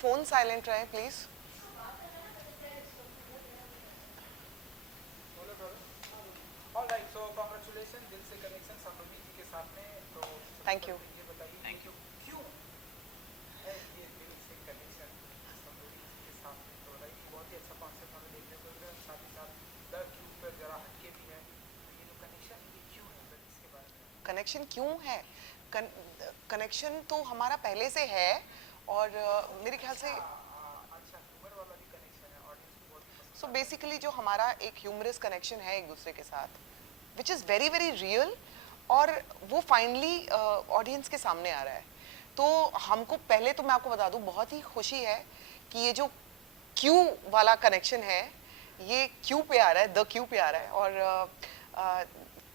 Phone silent रहे please. Alright, so congratulation दिल से कनेक्शन समृद्धि जी के साथ में। तो थैंक यू। ये बताइए थैंक यू। क्यों है ये दिल से कनेक्शन समृद्धि जी के साथ में? तो भाई बहुत ही अच्छा कॉन्सेप्ट हमें देखने को मिल रहा है, साथ ही साथ द क्यों पर जरा हटके भी है। तो ये जो कनेक्शन ये क्यों है सर, इसके बारे में? कनेक्शन क्यों है? कनेक्शन तो हमारा पहले से है और मेरे ख्याल से अच्छा ह्यूमर वाला भी कनेक्शन है, ऑडियंस को बहुत ही पसंद। सो बेसिकली जो हमारा एक ह्यूमरस कनेक्शन है एक दूसरे के साथ which is very very real, और वो फाइनली ऑडियंस के सामने आ रहा है। तो हमको पहले तो मैं आपको बता दूं बहुत ही खुशी है कि ये जो क्यू वाला कनेक्शन है ये क्यू पे आ रहा है, द क्यू पे आ रहा है। और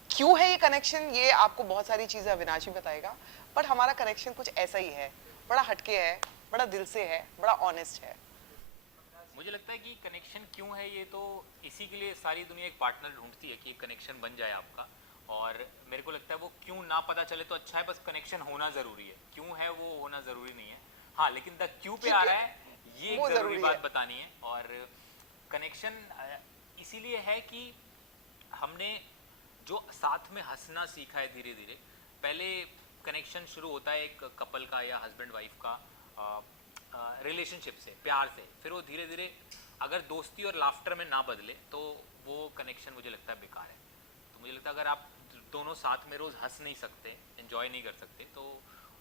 क्यों है ये कनेक्शन, ये आपको बहुत सारी चीज़ें अविनाश भी बताएगा, बट हमारा कनेक्शन कुछ ऐसा ही है, बड़ा हटके है, बड़ा दिल से है, बड़ा ऑनेस्ट है। मुझे लगता है कि कनेक्शन क्यों है, ये तो इसी के लिए सारी दुनिया एक पार्टनर ढूंढती है कि एक कनेक्शन बन जाए आपका। और मेरे को लगता है वो क्यों ना पता चले तो अच्छा है, बस कनेक्शन होना ज़रूरी है। क्यों है वो होना ज़रूरी नहीं है। हाँ, लेकिन द क्यों पे आ रहा है ये एक ज़रूरी बात बतानी है। और कनेक्शन इसीलिए है कि हमने जो साथ में हंसना सीखा है धीरे धीरे। पहले कनेक्शन शुरू होता है एक कपल का या हस्बैंड वाइफ का रिलेशनशिप से, प्यार से। फिर वो धीरे धीरे अगर दोस्ती और लाफ्टर में ना बदले तो वो कनेक्शन मुझे लगता है बेकार है। तो मुझे लगता है अगर आप दोनों साथ में रोज़ हंस नहीं सकते, एंजॉय नहीं कर सकते, तो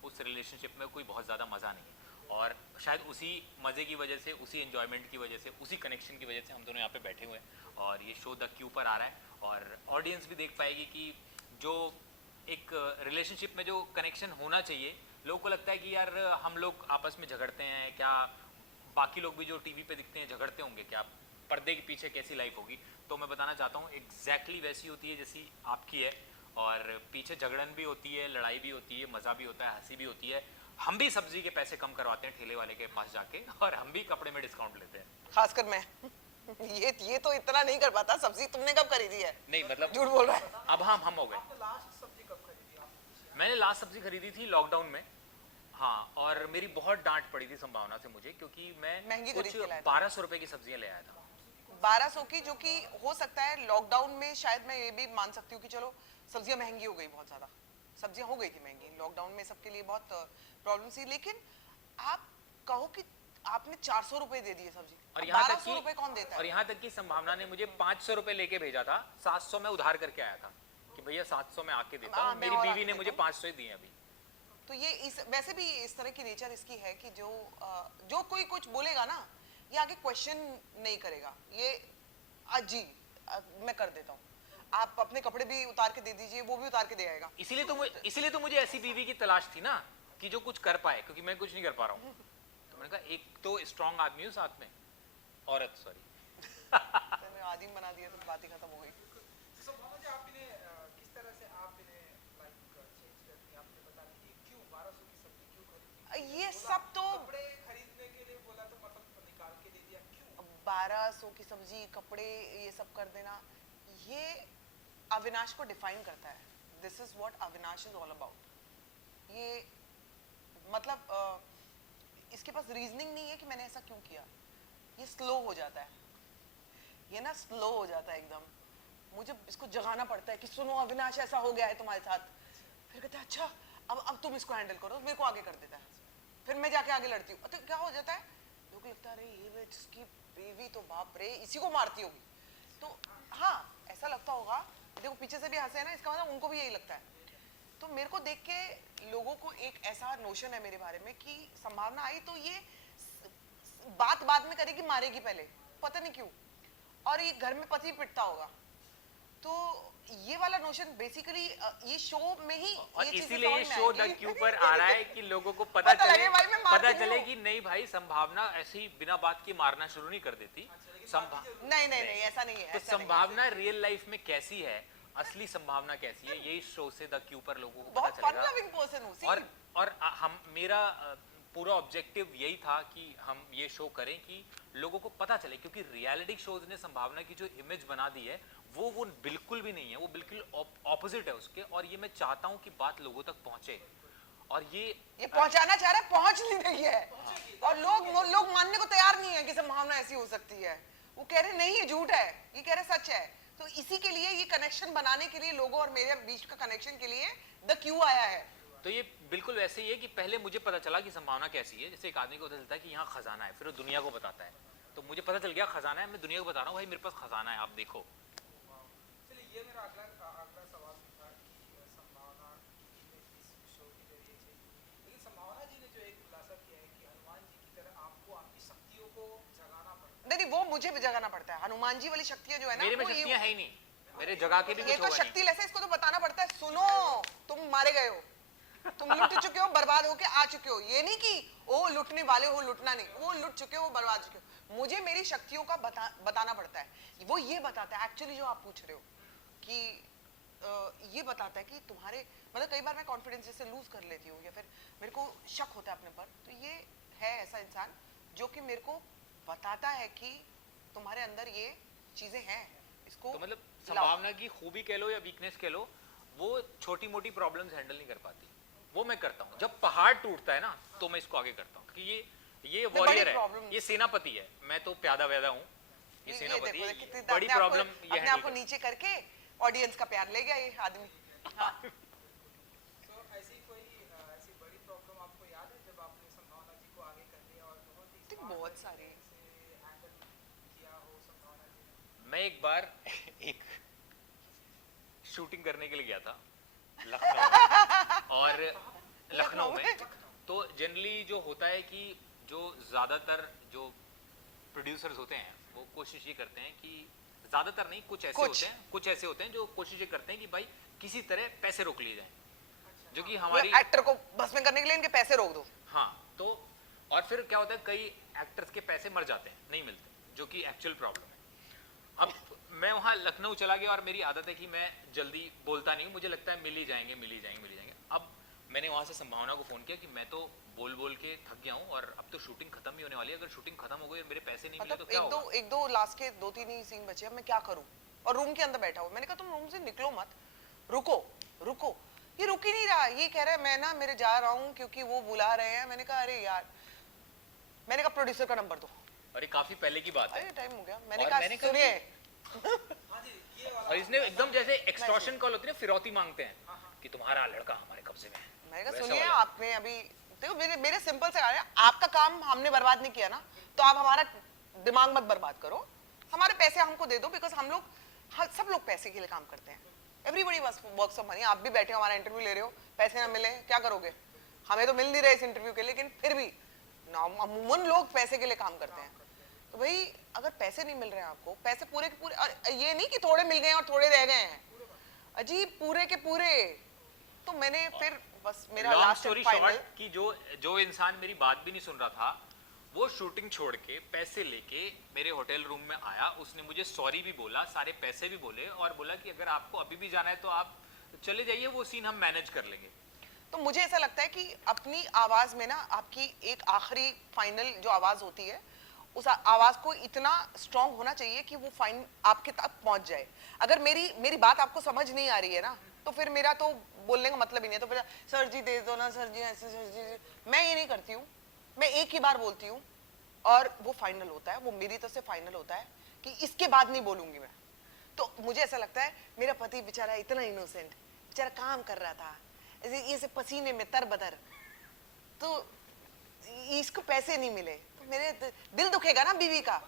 उस रिलेशनशिप में कोई बहुत ज़्यादा मज़ा नहीं है। और शायद उसी मज़े की वजह से, उसी एंजॉयमेंट की वजह से, उसी कनेक्शन की वजह से हम दोनों यहाँ पे बैठे हुए हैं और ये शो द क्यू पर आ रहा है। और ऑडियंस भी देख पाएगी कि जो एक रिलेशनशिप में जो कनेक्शन होना चाहिए, लोगों को लगता है कि यार हम लोग आपस में झगड़ते हैं क्या, बाकी लोग भी जो टीवी पे दिखते हैं झगड़ते होंगे क्या, पर्दे के पीछे कैसी लाइफ होगी। तो मैं बताना चाहता हूँ एग्जैक्टली वैसी होती है जैसी आपकी है। और पीछे झगड़न भी होती है, लड़ाई भी होती है, मज़ा भी होता है, हंसी भी होती है। हम भी सब्जी के पैसे कम करवाते हैं ठेले वाले के पास जाके, और हम भी कपड़े में डिस्काउंट लेते हैं। खासकर मैं ये तो इतना नहीं कर पाता। सब्जी तुमने कब खरीदी है? नहीं मतलब झूठ बोल रहा है। अब हम हो गए। आपने लास्ट सब्जी कब खरीदी? आप मैंने लास्ट सब्जी खरीदी थी लॉकडाउन में। हाँ, और मेरी बहुत डांट पड़ी थी संभावना से मुझे, क्योंकि मैं महंगी कुछ खरीद के लाया था। 1200 रुपए की सब्जियां ले आया था। 1200 की, जो कि हो सकता है लॉकडाउन में, शायद मैं ये भी मान सकती हूँ कि चलो सब्जियां महंगी हो गई, बहुत ज्यादा सब्जियां हो गई थी महंगी लॉकडाउन में, सबके लिए बहुत प्रॉब्लम थी। लेकिन आप कहो कि आपने 400 रुपए दे दिए सब्जी, और यहाँ तक 1200 रुपए कौन देता और है? यहाँ तक कि संभावना ने मुझे 500 रुपए लेके भेजा था, 700 में उधार करके आया था कि भैया 700 में आके देता हूँ। मैं मेरी और बीवी आके ने मुझे देता 500 ही दिए अभी। तो ये वैसे भी इस तरह की नेचर इसकी है कि जो कोई कुछ बोलेगा ना, ये आगे क्वेश्चन नहीं करेगा, ये अजी मैं कर देता हूँ, आप अपने कपड़े भी उतार के दे दीजिए, वो भी उतार के दे आएगा। इसीलिए तो मुझे ऐसी बीवी की तलाश थी ना, कि जो कुछ कर पाए, क्योंकि मैं कुछ नहीं कर पा रहा हूँ। तो मैंने कहा एक तो स्ट्रांग आदमी हो साथ में, औरत सॉरी। आदमी बना दिया तो बात ही खत्म हो गई। तो मामा जी आप इन्हें किस तरह से आप इन्हें लाइक चेंज करती हैं? आपने बता दी कि क्यों 1200 की सब्जी क्यों खरीदी? ये सब तो कपड़े खरीदने के लिए बोला तो मतलब निकाल के दे दिया, क्यों? 1200 की सब्जी, कपड़े, ये सब कर देना, ये अविनाश को डिफाइन करता है। This is what Avinash is all about. ये मतलब इसके पास रीजनिंग नहीं है कि मैंने ऐसा क्यों किया। ये स्लो हो जाता है, ये ना स्लो हो जाता है एकदम। मुझे इसको जगाना पड़ता है कि सुनो अविनाश ऐसा हो गया है तुम्हारे साथ। फिर कहते हैं अच्छा अब तुम इसको हैंडल करो, मेरे को आगे कर देता है। फिर मैं जाके आगे लड़ती हूँ, तो क्या हो जाता है, लोगों को लगता है अरे ये इसकी बीवी तो बाप रे इसी को मारती होगी। तो हाँ ऐसा लगता होगा, देखो पीछे से भी हंसे है ना, इसका मतलब उनको भी यही लगता है। तो मेरे को देख के लोगों को एक ऐसा नोशन है मेरे बारे में कि संभावना आई तो ये बात बाद में करेगी, मारेगी पहले, पता नहीं क्यों, और ये घर में पति पिटता होगा। तो ये वाला नोशन बेसिकली ये शो में ही, और ये इसीलिए ये शो द आएंगी। क्यू पर आ रहा है कि लोगों को पता लगे भाई मैं मारती पता नहीं चले हूँ। कि नहीं भाई, संभावना ऐसे ही बिना बात के मारना शुरू नहीं कर देती। नहीं ऐसा नहीं है। तो संभावना रियल लाइफ में कैसी है, असली संभावना कैसी है, यही शो से द क्यू पर लोगों को पता बहुत फन चलेगा। लविंग पर्सन हूँ। और हम मेरा पूरा ऑब्जेक्टिव यही था कि हम ये शो करें कि लोगों को पता चले, क्योंकि रियलिटी शोज ने संभावना की जो इमेज बना दी है वो बिल्कुल भी नहीं है, वो बिल्कुल ऑपोजिट है उसके। और ये मैं चाहता हूं कि बात लोगों तक पहुंचे, और ये पहुंचाना चाह रहा है, पहुंच नहीं रही है। और लोग मानने को तैयार नहीं है कि संभावना ऐसी हो सकती है। वो कह रहे नहीं ये झूठ है, ये कह रहे सच है। तो इसी के लिए ये कनेक्शन बनाने के लिए लोगों और मेरे बीच का कनेक्शन के लिए द क्यू आया है। तो ये बिल्कुल वैसे ही है कि पहले मुझे पता चला कि संभावना कैसी है। जैसे एक आदमी को पता चलता है कि यहाँ खजाना है, फिर वो दुनिया को बताता है। तो मुझे पता चल गया खजाना है, मैं दुनिया को बता रहा हूँ भाई मेरे पास खजाना है, आप देखो। चलिए ये मेरा अगला सवाल था कि संभावना इस शो के जरिए से, लेकिन संभावना जी ने जो एक खुलासा किया है कि हनुमान जी की तरह आपको आपकी शक्तियों को जगाना पड़ता है। नहीं वो मुझे भी जगाना पड़ता है। हनुमान जी वाली शक्तियां जो है ना, मेरे में वो ये- शक्तियां है ही नहीं, मेरे जगा के भी ये कुछ तो होगा नहीं। शक्ति लेसे, इसको तो बताना पड़ता है सुनो तुम मारे गए हो, तुम लुट चुके हो, बर्बाद होके आ चुके हो। ये नहीं कि ओ लुटने वाले हो, लुटना नहीं, वो लुट चुके हो, वो बर्बाद हो चुके हो। मुझे मेरी शक्तियों का बताना पड़ता है। वो ये बताता है एक्चुअली जो आप पूछ रहे हो कि ये बताता है कि तुम्हारे मतलब कई बार मैं कॉन्फिडेंस जैसे लूज कर लेती हूँ या फिर मेरे को शक होता है अपने पर, तो ये है ऐसा इंसान जो कि मेरे को बताता है कि तुम्हारे अंदर ये चीजें हैं, इसको तो मतलब लाओ। संभावना की खूबी कह लो या वीकनेस कह लो, वो छोटी मोटी प्रॉब्लम्स हैंडल नहीं कर पाती, वो मैं करता हूँ। जब पहाड़ टूटता है ना तो मैं इसको आगे करता हूँ, क्योंकि ये बड़ी वॉरियर है, problem- ये सेनापति है, मैं तो प्यादा व्यादा हूँ, ये ये सेनापति देखो, है, कितनी बड़ी अपने आप को- प्रॉब्लम ये अपने आप हैंडल को कर। नीचे करके ऑडियंस का प्यार ले गया ये आदमी। हाँ। तो ऐसी कोई ऐसी बड़ी प्रॉब्लम आपको याद है जब आपने संभावना जी को आगे कर लिया और बहुत ही ठीक, smart बहुत तरीके सारी। से हैंडल किया हो संभावना जी ने? मैं एक बार एक शूटिंग करने के लिए गया था लखनऊ में, और लखनऊ में तो जनरली जो होता है कि जो ज़्यादातर जो प्रोड्यूसर्स होते हैं वो कोशिश ये करते हैं कि ज़्यादातर नहीं, कुछ ऐसे होते हैं जो कोशिश ये करते हैं कि भाई किसी तरह पैसे रोक लिए जाएं, जो कि हमारी एक्टर को बस में करने के लिए इनके पैसे रोक दो। हाँ। तो और फिर क्या होता है, कई एक्टर्स के पैसे मर जाते हैं, नहीं मिलते, जो कि एक्चुअल प्रॉब्लम है। अब मैं वहाँ लखनऊ चला गया और मेरी आदत है कि मैं जल्दी बोलता नहीं हूँ, मुझे लगता है मिल ही जाएंगे मिल ही जाएंगे मिल ही जाएंगे। अब मैंने वहाँ से संभावना को फ़ोन किया कि मैं तो बोल बोल के थक गया हूँ और अब तो शूटिंग खत्म ही होने वाली है, अगर शूटिंग खत्म हो गई और मेरे पैसे नहीं मिले तो मतलब क्या होगा। एक दो लास्ट के 2-3 ही सीन बचे हैं, मैं क्या करूं? और रूम के अंदर बैठा हूं। मैंने कहा तुम रूम से निकलो मत, रुको रुको। ये रुक ही नहीं रहा, ये कह रहा है मैं ना मेरे जा रहा हूँ क्योंकि वो बुला रहे हैं। मैंने कहा अरे यार, मैंने कहा प्रोड्यूसर का नंबर दो। और ये काफी पहले की बात है, अरे टाइम हो गया। मैंने और कहा मैंने कहा सुनिए, हाँ जी, ये वाला और इसने एकदम जैसे एक्सटॉर्शन कॉल होती है ना, फिरौती मांगते हैं कि तुम्हारा लड़का हमारे कब्जे में है। मैंने कहा वैसा सुनिए वाला। आपने अभी देखो मेरे सिंपल से आ आपका काम हमने बर्बाद नहीं किया ना, तो आप हमारा दिमाग मत बर्बाद करो, हमारे पैसे हमको दे दो। बिकॉज हम लोग सब लोग पैसे के लिए काम करते हैं। Everybody works for money. आप भी बैठे हो हमारा इंटरव्यू ले रहे हो, पैसे ना मिले क्या करोगे? हमें तो मिल नहीं रहे इस इंटरव्यू के लिए, लेकिन फिर भी अमूमन लोग पैसे के लिए काम करते हैं। तो भाई अगर पैसे नहीं मिल रहे हैं आपको, पैसे पूरे के पूरे, और ये नहीं कि थोड़े मिल गए और थोड़े रह गए हैं, अजीब पूरे के पूरे। तो मैंने फिर बस मेरा long last story final, short कि जो इंसान मेरी बात भी नहीं सुन रहा था, वो शूटिंग छोड़ के पैसे लेके मेरे होटल रूम में आया, उसने मुझे सॉरी भी बोला, सारे पैसे भी बोले और बोला कि अगर आपको अभी भी जाना है तो आप चले जाइए, वो सीन हम मैनेज कर लेंगे। तो मुझे ऐसा लगता है कि अपनी आवाज में ना आपकी एक आखिरी फाइनल जो आवाज होती है, उस आवाज को इतना स्ट्रांग होना चाहिए कि वो फाइन आपके तक पहुंच जाए। अगर मेरी बात आपको समझ नहीं आ रही है ना, तो फिर मेरा तो बोलने का मतलब ही नहीं है। तो फिर सर जी दे दो ना, सर जी ऐसे, सर जी मैं ये नहीं करती हूँ। मैं एक ही बार बोलती हूँ और वो फाइनल होता है, वो मेरी तरफ से फाइनल होता है कि इसके बाद नहीं बोलूंगी मैं। तो मुझे ऐसा लगता है मेरा पति बेचारा इतना इनोसेंट, बेचारा काम कर रहा था ऐसे पसीने में तरबतर, तो इसको पैसे नहीं मिले तो मेरे दिल दुखेगा ना बीवी का।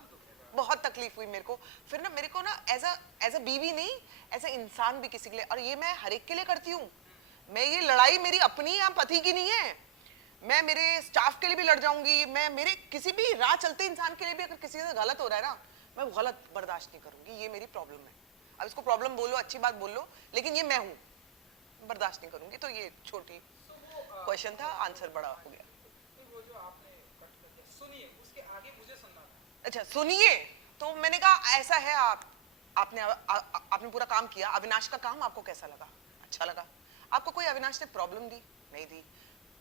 बहुत तकलीफ हुई मेरे को। फिर ना मेरे को ना एज अ बीवी नहीं, एज अ इंसान भी किसी के लिए, और ये मैं हर एक के लिए करती हूँ। मैं ये लड़ाई मेरी अपनी या पति की नहीं है, मैं मेरे स्टाफ के लिए भी लड़ जाऊंगी। मैं मेरे किसी भी राह चलते इंसान के लिए भी अगर किसी से गलत हो रहा है ना, मैं वो गलत बर्दाश्त नहीं करूंगी। ये मेरी प्रॉब्लम है। अब इसको प्रॉब्लम बोलो, अच्छी बात बोलो, लेकिन ये मैं हूँ, बर्दाश्त नहीं करूंगी। तो ये छोटी क्वेश्चन था, आंसर बड़ा हो गया। वो जो आपने कट कर दिया, सुनिए उसके आगे मुझे सुनना था। अच्छा सुनिए, तो मैंने कहा ऐसा है, आपने पूरा काम किया। अविनाश का काम आपको कैसा लगा? अच्छा लगा। आपको कोई अविनाश ने प्रॉब्लम दी? नहीं दी।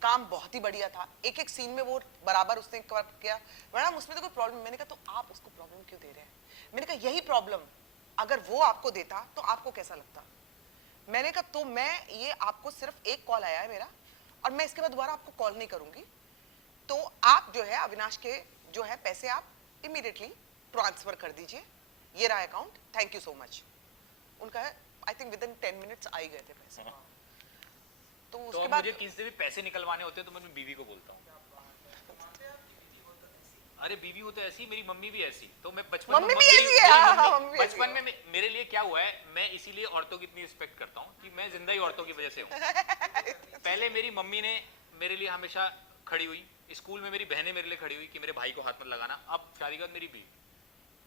काम बहुत ही बढ़िया था, एक एक सीन में वो बराबर उसने कवर किया। मैडम उसमें तो कोई प्रॉब्लम, मैंने कहा तो आप उसको प्रॉब्लम क्यों दे रहे हैं? मैंने कहा यही प्रॉब्लम अगर वो आपको देता तो आपको कैसा लगता? मैंने कहा तो मैं ये आपको सिर्फ एक कॉल आया है मेरा, और मैं इसके बाद दोबारा आपको कॉल नहीं करूंगी। तो आप जो है अविनाश के जो है पैसे आप इमीडिएटली ट्रांसफर कर दीजिए, ये रहा account, thank you so much. उनका I think within 10 minutes आ ही गए थे पैसे। तो तो उसके अब बाद मुझे किसी से भी पैसे निकलवाने होते हैं तो मैं अपनी बीवी को बोलता हूँ। अरे बीवी हो तो ऐसी, मेरी मम्मी भी ऐसी। तो मैं बचपन मम्मी में भी ऐसी है, हाँ, मम्मी भी ऐसी बचपन है। में मेरे लिए क्या हुआ है, मैं इसीलिए औरतों की इतनी रिस्पेक्ट करता हूँ कि मैं जिंदा ही औरतों की वजह से हूँ। पहले मेरी मम्मी ने मेरे लिए हमेशा खड़ी हुई, स्कूल में मेरी बहनें मेरे लिए खड़ी हुई कि मेरे भाई को हाथ मत लगाना, अब शादी के बाद मेरी बीवी।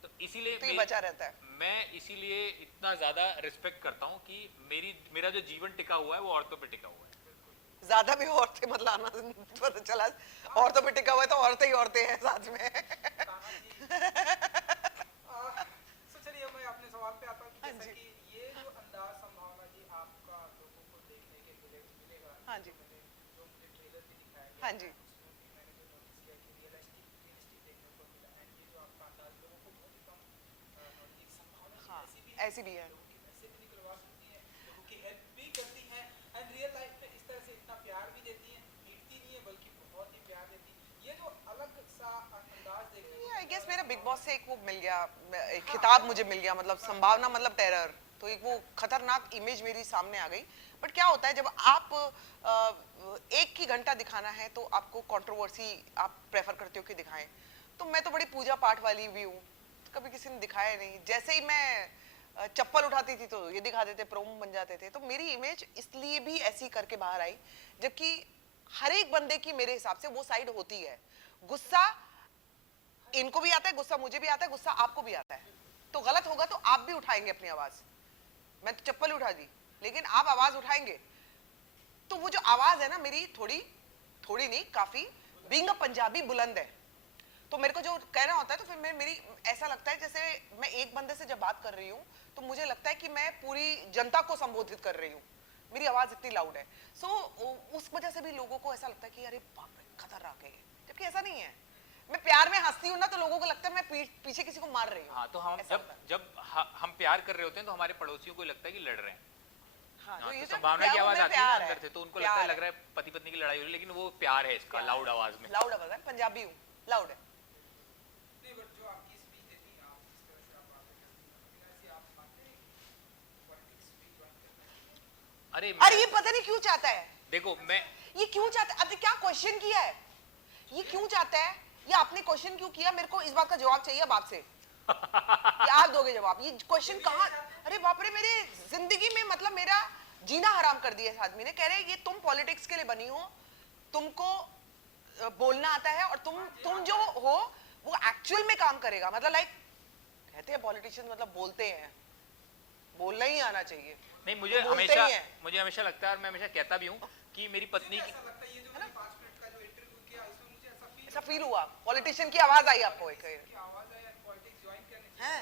तो इसीलिए तो ये बचा रहता है। मैं इसीलिए इतना ज्यादा रिस्पेक्ट करता हूँ कि मेरा जो जीवन टिका हुआ है वो औरतों पे टिका हुआ है। ज्यादा भी औरतें मत लाना, पता चला औरतों पे टिका हुआ है तो औरतें ही औरतें हैं साथ में। तो चलिए मैं अपने सवाल पे आता हूँ कि हाँ जैसा जी। कि ये जो अंदाज संभावना जी आपका लोगों को देखने के मिलेगा, हाँ जी। जो मुझे ट्रेलर भी दिखाया गया, हाँ जी। उसमें भी मैंने जो नोटिस किया कि रियलिस्टिक देखने को मिला। एंड ये जो आपका अंदाज लोगों को बहुत ही कम एक संभावना हाँ, ऐसी भी है। लोगों के पैसे भी निकलवा सकती हैं, लोगों की हेल्प भी करती हैं, एंड रियल लाइफ में इस तरह से इतना प्यार भी देती हैं, पीटती नहीं है बल्कि बहुत ही प्यार देती हैं। ये जो अलग सा अंदाज देखने को आई गेस मेरा बिग बॉस से एक वो मिल गया, एक खिताब मुझे मिल गया, मतलब संभावना मतलब टेरर, तो एक वो खतरनाक इमेज मेरी सामने आ गई। बट क्या होता है जब आप एक ही घंटा दिखाना है तो आपको कंट्रोवर्सी आप प्रेफर करते हो कि दिखाएं। तो मैं तो बड़ी पूजा पाठ वाली भी हूँ, कभी किसी ने दिखाया नहीं। जैसे ही मैं चप्पल उठाती थी तो ये दिखा देते, प्रोमो बन जाते थे। तो मेरी इमेज इसलिए भी ऐसी करके बाहर आई, जबकि हर एक बंदे की मेरे हिसाब से वो साइड होती है। गुस्सा इनको भी आता है, गुस्सा मुझे भी आता है, गुस्सा आपको भी आता है। तो गलत होगा तो आप भी उठाएंगे अपनी आवाज। मैं तो चप्पल उठा दी, लेकिन आप आवाज उठाएंगे। तो वो जो आवाज है ना मेरी, थोड़ी थोड़ी नहीं, काफी बीइंग अ पंजाबी बुलंद है। तो मेरे को जो कहना होता है तो फिर मेरी ऐसा लगता है जैसे मैं एक बंदे से जब बात कर रही हूँ तो मुझे लगता है कि मैं पूरी जनता को संबोधित कर रही हूँ, मेरी आवाज इतनी लाउड है। सो उस वजह से भी लोगों को ऐसा लगता है कि अरे बाप रे खतरनाक है, जबकि ऐसा नहीं है। मैं प्यार में हंसती हूँ ना तो लोगों को लगता है मैं पीछे किसी को मार रही हूँ। हाँ, तो हम ऐसा जब होता है। जब हम प्यार कर रहे होते हैं तो हमारे पड़ोसियों को लगता है कि लड़ रहे हैं। हाँ, हाँ, ये तो जो संभावना की प्यार आवाज में आती है ना प्यार अंदर से, तो उनको प्यार लगता है, है। लग रहा है पति पत्नी की लड़ाई हो रही है, लेकिन वो प्यार है इसका, लाउड आवाज में। लाउड आवाज है, पंजाबी हूँ, लाउड है। नहीं, बट जो आपकी स्पीच देती हैं, आप जिस तरह से आप बातें करती हैं, बिना से आप मानते हैं कि पॉलिटिक्स भी ज्वाइन करना चाहिए? अरे अरे ये पता नहीं क्यों चाहता है, देखो मैं ये क्यों चाहता है? अब क्या क्वेश्चन किया है, ये क्यों चाहता है, ये आपने क्वेश्चन क्यों किया? मेरे को इस बात का जवाब चाहिए अब आपसे। ये आप दोगे जवाब? ये क्वेश्चन कहाँ? अरे बाप रे, मेरे जिंदगी में मतलब मेरा जीना हराम कर दिया इस आदमी ने। कह रहे ये तुम पॉलिटिक्स के लिए बनी हो, तुमको बोलना आता है, और तुम जो हो वो एक्चुअल में काम करेगा। मतलब लाइक कहते हैं पॉलिटिशियन मतलब बोलते हैं, बोलना ही आना चाहिए। नहीं, मुझे बोलते हमेशा ही हैं। मुझे हमेशा लगता है, और मैं हमेशा कहता भी हूँ कि मेरी पत्नी की ऐसा लगता है ये जो मैंने 5 मिनट का जो इंटरव्यू किया, इसमें मुझे ऐसा ऐसा फील हुआ, पॉलिटिशियन की आवाज आई आपको एक की आवाज है पॉलिटिक्स ज्वाइन करने की। है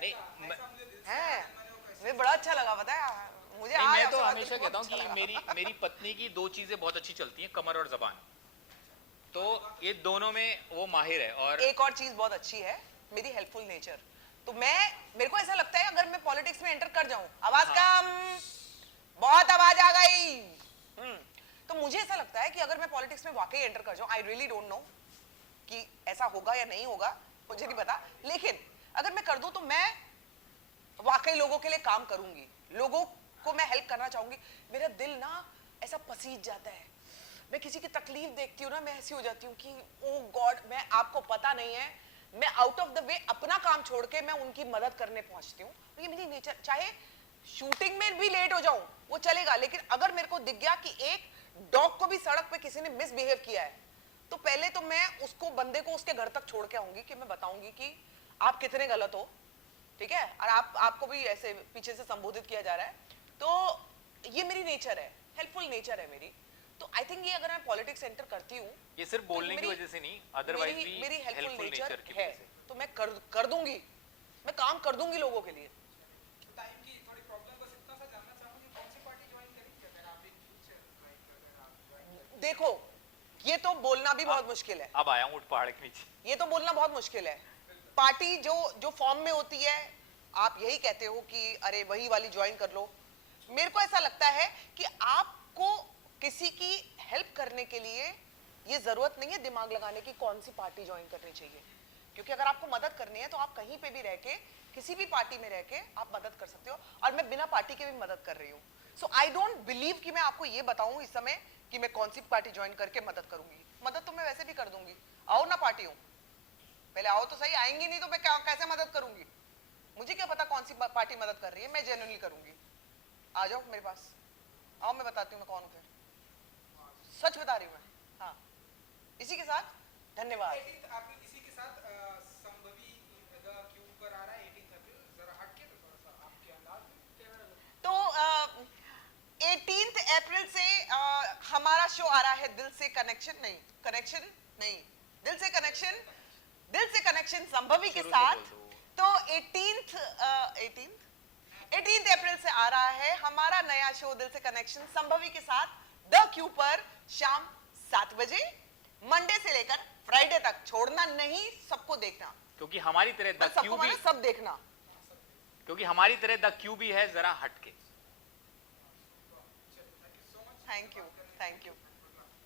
नहीं मैं- ऐसा मुझे दिल से है मैंने वो कैसे मुझे बड़ा अच्छा लगा, पता है मुझे। नहीं, आज मैं आपसे तो बात हमेशा करके कहता हूँ बहुत कि अच्छा लगा। मेरी पत्नी की दो चीजें बहुत अच्छी चलती हैं, कमर और जबान। तो ये दोनों में वो माहिर है। और एक और चीज बहुत अच्छी है, मेरी हेल्पफुल नेचर। तो मेरे को ऐसा लगता है अगर मैं पॉलिटिक्स में एंटर कर जाऊं, आवाज कम, बहुत आवाज आ गई, तो मुझे ऐसा लगता है कि अगर मैं पॉलिटिक्स में वाकई एंटर कर जाऊं, आई रियली डोंट नो कि ऐसा होगा या नहीं होगा, मुझे नहीं पता, लेकिन अगर मैं कर दूं तो मैं वाकई लोगों के लिए काम करूंगी, लोगों को मैं हेल्प करना चाहूंगी। मेरा दिल ना ऐसा पसीज जाता है, मैं किसी की तकलीफ देखती हूँ ना, मैं ऐसी हो जाती हूँ कि ओ गॉड, मैं आपको पता नहीं है, मैं आउट ऑफ द वे अपना काम छोड़ के मैं उनकी मदद करने पहुंचती हूँ। ये मेरी नेचर, चाहे शूटिंग में भी लेट हो जाऊं वो चलेगा, लेकिन अगर मेरे को दिख गया कि एक डॉग को भी सड़क पे किसी ने मिसबिहेव किया है, तो पहले तो मैं उसको, बंदे को उसके घर तक छोड़ के आऊंगी कि मैं बताऊंगी कि आप कितने गलत हो, ठीक है, और आपको भी ऐसे पीछे से संबोधित किया जा रहा है। तो ये मेरी नेचर है, हेल्पफुल नेचर है मेरी। तो आई थिंक ये अगर मैं पॉलिटिक्स एंटर करती हूँ, ये सिर्फ बोलने की वजह से नहीं, अदरवाइज भी मेरी हेल्पफुल नेचर की है, वजह से। तो मैं कर दूंगी, मैं काम कर दूंगी लोगों के लिए। टाइम की थोड़ी प्रॉब्लम, बस इतना सा जानना चाहूंगी कौन सी पार्टी ज्वाइन करेंगे अगर आप इन फ्यूचर, लाइक अगर आप ज्वाइन देखो ये तो बोलना भी बहुत मुश्किल है, अब आया हूँ उठ पहाड़ के नीचे। ये तो बोलना बहुत मुश्किल है। पार्टी जो फॉर्म में होती है, आप यही कहते हो कि अरे वही वाली ज्वाइन कर लो। मेरे को ऐसा लगता है कि आपको किसी की हेल्प करने के लिए ये जरूरत नहीं है दिमाग लगाने की कौन सी पार्टी ज्वाइन करनी चाहिए, क्योंकि अगर आपको मदद करनी है तो आप कहीं पे भी रह के किसी भी पार्टी में रह के आप मदद कर सकते हो, और मैं बिना पार्टी के भी मदद कर रही हूँ। सो आई डोंट बिलीव कि मैं आपको ये बताऊं इस समय कि मैं कौन सी पार्टी ज्वाइन करके मदद करूंगी। मदद तो मैं वैसे भी कर दूंगी, आओ ना पार्टी हो, पहले आओ तो सही, आएंगी नहीं तो मैं कैसे मदद करूंगी? मुझे क्या पता कौन सी पार्टी मदद कर रही है, मैं जेन्युइनली करूंगी। आ जाओ मेरे पास, आओ मैं बताती हूँ मैं कौन हूँ, फिर सच बता रही हूँ मैं। हाँ, इसी के साथ धन्यवाद। 18th अप्रैल इसी के साथ संभवी द क्यू पर आ रहा है 18 अप्रैल, जरा हट के तो थोड़ा सा आपके अंदाज में कैमरा तो 18 अप्रैल से हमारा शो आ रहा है दिल से कनेक्शन, नहीं कनेक्शन नहीं, दिल से कनेक्शन, दिल से कनेक्शन संभवी के साथ। तो 18 अप्रैल से आ रहा है हमारा नया शो दिल से कनेक्शन संभवी के साथ द क्यू पर शाम 7 बजे, मंडे से लेकर फ्राइडे तक। छोड़ना नहीं, सबको देखना, क्योंकि हमारी तरह द क्यू भी, सब देखना, क्योंकि हमारी तरह द क्यू भी है जरा हटके। Thank you, thank you.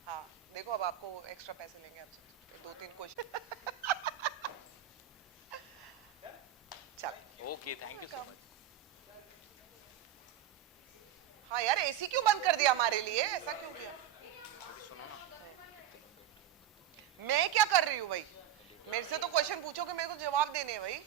हाँ देखो, अब आपको एक्स्ट्रा पैसे लेंगे आपसे, 2-3 क्वेश्चन। चल, okay, thank you so much. हाँ यार, एसी क्यों बंद कर दिया हमारे लिए, ऐसा क्यों किया? मैं क्या कर रही हूँ भाई, मेरे से तो क्वेश्चन पूछो कि मेरे को जवाब देने हैं भाई।